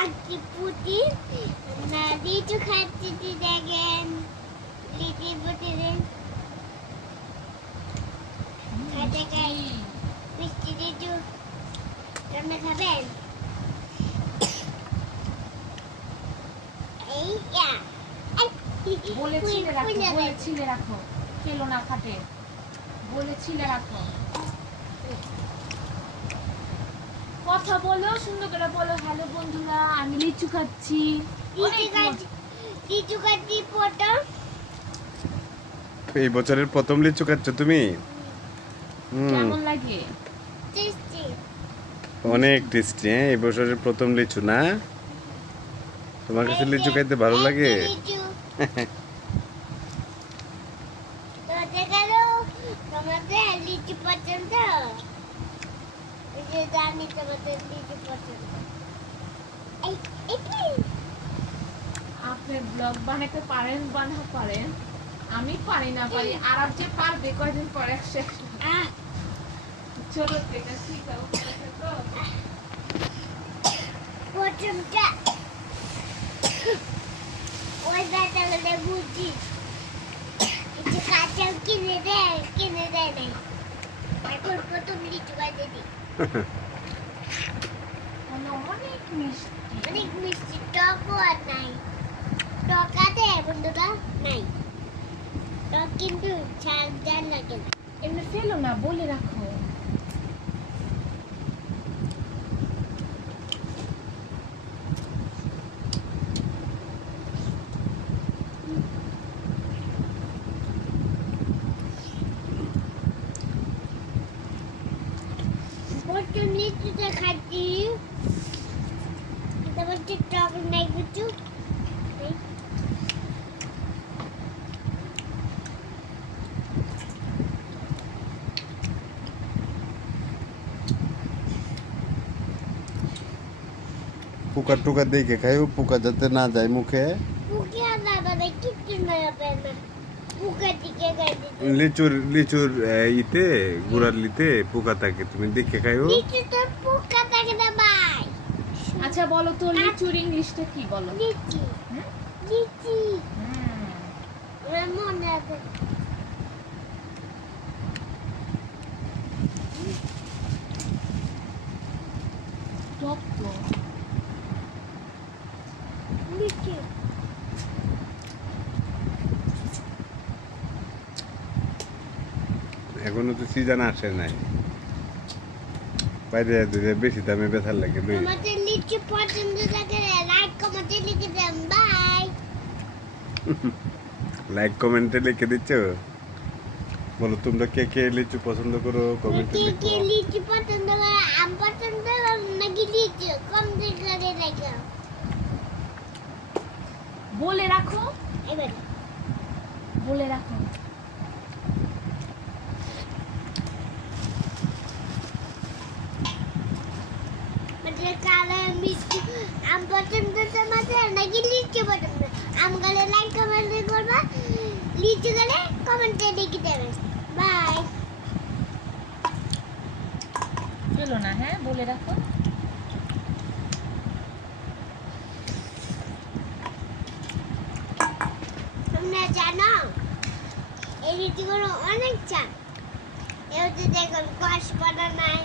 আজকে পুটি না লিচু খাচ্ছি তুই দেখেন লিচু পুটি খাইতে খাই। মিষ্টি লিচু আপনি খাবেন? এই ইয়া। বলে ছিলে রাখো। বলে ছিলে রাখো। খেলো না খাটে। বলে ছিলে রাখো। কথা বলো সুন্দর করে বলো হ্যালো বন্ধুরা আমি লিচু খাচ্ছি। লিচু খাচ্ছি। লিচু এই বছরের প্রথম লিচু খাচ্ছ তুমি? কেমন লাগে? অনেক টেস্টি হ্যাঁ? এই বছরের প্রথম লিচু না? তোমার কাছে লিচু খাইতে ভালো লাগে? কেন তোমাদের লিচু পছন্দ এই যে জানি তোমাদের লিচু পছন্দ এই এটি আপনি ব্লগ বানাতে পারেন পারেন, আমি পারি না পারি আর যে পারবে, কয়দিন পরে শেষ ছোট থেকে ওই কিনে দেয় কিনে দেয় নাই এখন প্রথম লিচু গাছে দিই মানে অনেক মিষ্টি অনেক মিষ্টি টকও আর নাই টক আছে বন্ধুরা নাই টক কিন্তু ঝাল ঝাল লাগে এমনি ফেলো না, বলে রাখো। প্রথম লিচুটা খাচ্ছি তারপর যে টক নাই কিছু নেই। পোকা টুকা দেখে খাইও পোকা যাতে না যায় মুখে পুকে আনা মানে লিচুর লিচুর ইতে গুড়ার লিতে পোকা থাকে তুমি দেখে খাইও। পোকা থাকে না ভাই। আচ্ছা বলো তো লিচুর ইংলিশটা কি বলো? লিচি। হুম? লিচি। মনে আছে। টক তো লিচি। এখনও তো সিজন আসে নাই। বাইরে দিলে বেশি দামে বেথার লাগে লই। তোমাদের লিচু পছন্দ থাকে লাইক কমেন্টে লিখে দেন বাই লাইক কমেন্টে লিখে দিচ্ছ? বলো তোমরা কে কে লিচু পছন্দ করো? কমেন্টে লিখো। কি লিচু পছন্দ করে আম পছন্দ করে নাকি লিচু? কম দিয়ে করে রাখো। বলে রাখো। এবার। বলে রাখো। মানে মিষ্টি। আম পছন্দ তোমাদের নাকি লিচু পছন্দ আম গেলে লাইক কমেন্ট করবা লিচু গেলে কমেন্টে লিখে দেবে। বাই না হ্যাঁ বলে রাখো। তোমরা জানো এই লিচুগুলো অনেক চা এও তো দেখুন কষ করা নাই।